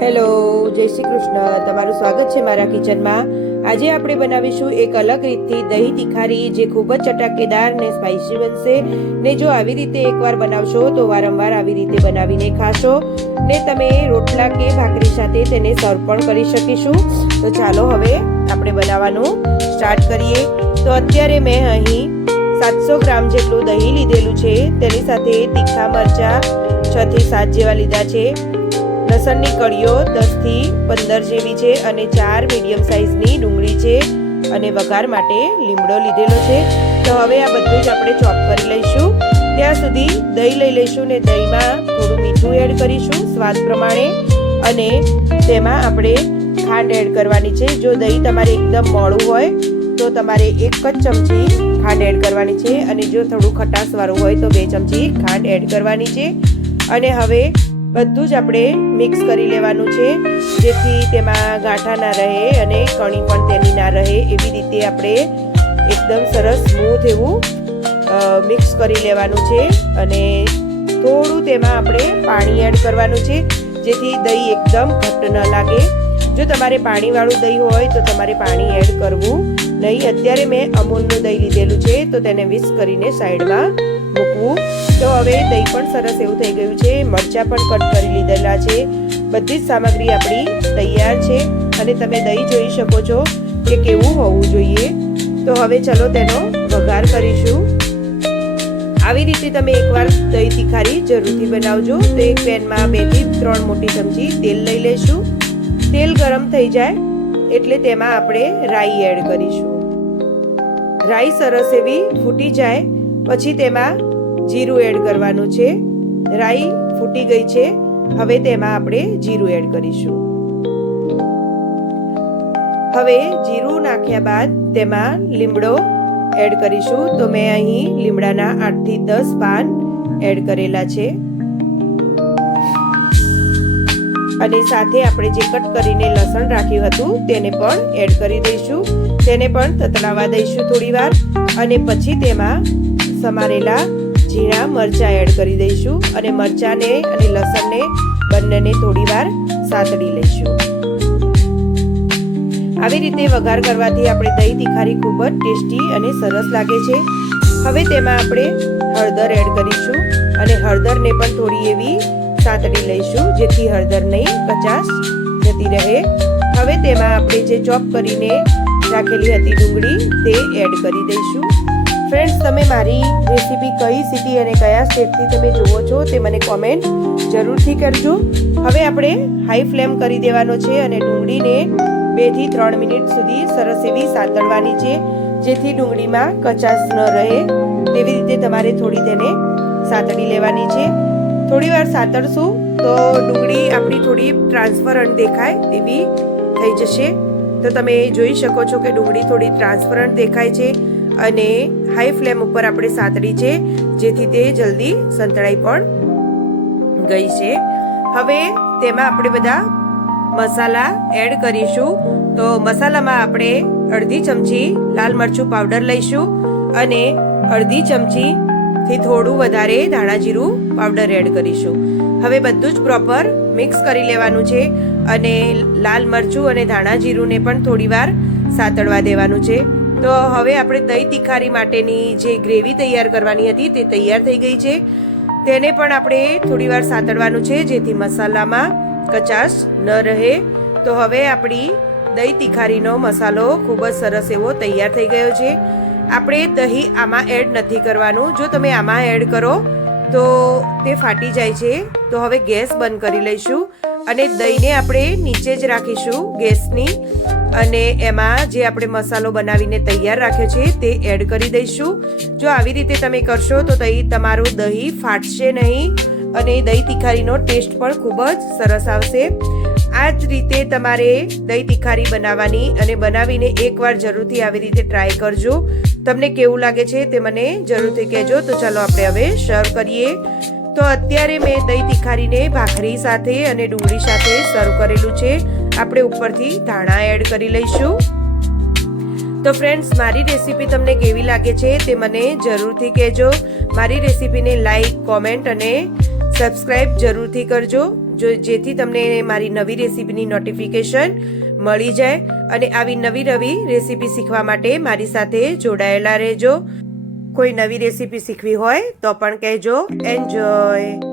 Hello, જય શ્રી કૃષ્ણ. તમારું સ્વાગત છે મારા કિચનમાં. આજે આપણે બનાવીશું એક અલગ રીતથી દહીં તિખારી જે ખૂબ જ ચટાકેદાર ને સ્પાઇસી બનશે. ને જો આવી રીતે એકવાર બનાવશો, તો વારંવાર આવી રીતે બનાવીને ખાશો. ને તમે રોટલા કે ભાખરી સાથે તેને સર્વ પણ કરી શકીશું. તો ચાલો હવે આપણે બનાવવાનું સ્ટાર્ટ કરીએ. તો અત્યારે મેં અહીં સાતસો ગ્રામ જેટલું દહીં લીધેલું છે. તેની સાથે તીખા મરચાં, છ થી સાત જેવા લીધા છે. લસણની કળીઓ દસથી પંદર જેવી છે અને ચાર મીડિયમ સાઇઝની ડુંગળી છે અને વઘાર માટે લીમડો લીધેલો છે. તો હવે આ બધું જ આપણે ચોપ કરી લઈશું. ત્યાં સુધી દહીં લઈ લઈશું ને દહીંમાં થોડું મીઠું એડ કરીશું સ્વાદ પ્રમાણે અને તેમાં આપણે ખાંડ એડ કરવાની છે. જો દહીં તમારે એકદમ મોડું હોય તો તમારે એક જ ચમચી ખાંડ એડ કરવાની છે અને જો થોડું ખટાશવાળું હોય તો બે ચમચી ખાંડ એડ કરવાની છે. અને હવે બધું જ આપણે મિક્સ કરી લેવાનું છે. જેથી તેમાં ગાંઠા ના રહે અને કણી પણ તેની ના રહે. એવી રીતે આપણે એકદમ સરસ સ્મૂથ એવું મિક્સ કરી લેવાનું છે. અને થોડું તેમાં આપણે પાણી એડ કરવાનું છે. જેથી દહીં એકદમ ઘટ્ટ ન લાગે. જો તમારે પાણીવાળું દહીં હોય તો તમારે પાણી એડ કરવું. નહીં, અત્યારે મેં અમૂલનું દહીં લીધેલું છે. તો તેને વિસ કરીને સાઈડમાં મૂકવું. તો હવે દહીં પણ સરસ એવું થઈ ગયું છે. મરચાં પણ કટ કરી લીધેલા છે. બધી જ સામગ્રી આપણી તૈયાર છે. અને તમે દહીં જોઈ શકો છો કે કેવું હોવું જોઈએ. તો હવે ચલો તેનો વઘાર કરીશું. આવી રીતે તમે એકવાર દહીં તીખારી જરૂરથી બનાવજો. તો એક પેનમાં બેથી ત્રણ મોટી ચમચી તેલ લઈ લેશું. તેલ ગરમ થઈ જાય એટલે તેમાં આપણે રાઈ એડ કરીશું. રાઈ સરસ એવી ફૂટી જાય પછી તેમાં જીરું એડ કરવાનું છે. રાઈ ફૂટી ગઈ છે. હવે તેમાં આપણે જીરું એડ કરીશું. હવે જીરું નાખ્યા બાદ તેમાં લીમડો એડ કરીશું. તો મેં અહીં લીમડાના આઠથી દસ પાન એડ કરેલા છે. અને સાથે આપણે જે કટ કરીને લસણ રાખ્યું હતું, તેને પણ એડ કરી દઈશું. તેને પણ તતડાવા દઈશું થોડી વાર અને પછી તેમાં સમારેલા ઝીણા મરચાં એડ કરી દઈશું અને મરચાંને અને લસણને બંનેને થોડીવાર સાતડી લઈશું. આવી રીતે વઘાર કરવાથી આપણે દહીં તીખારી ખૂબ જ ટેસ્ટી અને સરસ લાગે છે. હવે તેમાં આપણે હળદર એડ કરીશું અને હળદરને પણ થોડી એવી સાતડી લઈશું, જેથી હળદર નહીં કચાશ જતી રહે. હવે તેમાં આપણે જે ચોપ કરીને રાખેલી હતી ડુંગળી તે એડ કરી દઈશું. ફ્રેન્ડ્સ તમે મારી રેસીપી કઈ સિટી અને કયા સ્ટેટથી તમે જુઓ છો તે મને કોમેન્ટ જરૂરથી કરજો. હવે આપણે હાઈ ફ્લેમ કરી દેવાનો છે અને ડુંગળીને બેથી ત્રણ મિનિટ સુધી સરસ એવી સાતળવાની છે, જેથી ડુંગળીમાં કચાશ ન રહે. તેવી રીતે તમારે થોડી તેને સાતળી લેવાની છે. થોડી વાર સાતળશું તો ડુંગળી આપણી થોડી ટ્રાન્સપરન્ટ દેખાય તેવી થઈ જશે. તો તમે જોઈ શકો છો કે ડુંગળી થોડી ટ્રાન્સપરન્ટ દેખાય છે. અને હાઈ ફ્લેમ ઉપર આપણે સાતડી છે, જેથી તે જલ્દી સંતળાઈ પણ ગઈ છે. હવે તેમાં આપણે બધા મસાલા એડ કરીશું. તો મસાલામાં આપણે અડધી ચમચી લાલ મરચું પાવડર લઈશું અને અડધી ચમચી થી થોડું વધારે ધાણા જીરું પાવડર એડ કરીશું. હવે બધું જ પ્રોપર મિક્સ કરી લેવાનું છે અને લાલ મરચું અને ધાણા જીરુંને પણ થોડીવાર સાતળવા દેવાનું છે. તો હવે આપણે દહીં તિખારી માટેની જે ગ્રેવી તૈયાર કરવાની હતી તે તૈયાર થઈ ગઈ છે. તેને પણ આપણે થોડીવાર સાંતળવાનું છે, જેથી મસાલામાં કચાશ ન રહે. તો હવે આપણી દહીં તિખારીનો મસાલો ખૂબ જ સરસ એવો તૈયાર થઈ ગયો છે. આપણે દહીં આમાં એડ નથી કરવાનું. જો તમે આમાં એડ કરો, તો તે ફાટી જાય છે. તો હવે ગેસ બંધ કરી લઈશું. અને દહીંને આપણે નીચે જ રાખીશું ગેસની. અને એમાં જે આપણે મસાલો બનાવીને તૈયાર રાખ્યો છે તે એડ કરી દઈશું. જો આવી રીતે તમે કરશો તો દહીં તમારું દહીં ફાટશે નહીં અને દહીં તિખારીનો ટેસ્ટ પણ ખૂબ જ સરસ આવશે. આ જ રીતે તમારે દહીં તિખારી બનાવવાની અને બનાવીને એકવાર જરૂરથી આવી રીતે ટ્રાય કરજો. તમને કેવું લાગે છે તે મને જરૂરથી કહેજો. તો ચાલો આપણે હવે સર્વ કરીએ. તો અત્યારે મેં દહીં તિખારીને ભાખરી સાથે અને ડુંગળી સાથે સર્વ કરેલું છે. આપણે ઉપરથી ધાણા એડ કરી લઈશું. તો ફ્રેન્ડ્સ મારી રેસીપી તમને કેવી લાગે છે તે મને જરૂરથી કહેજો. મારી રેસીપીને લાઈક કોમેન્ટ અને સબસ્ક્રાઈબ જરૂરથી કરજો. જો જેથી તમને મારી નવી રેસીપીની નોટિફિકેશન મળી જાય અને આવી નવી નવી રેસીપી શીખવા માટે મારી સાથે જોડાયેલા રહેજો. કોઈ નવી રેસીપી શીખવી હોય તો પણ કહેજો. એન્જોય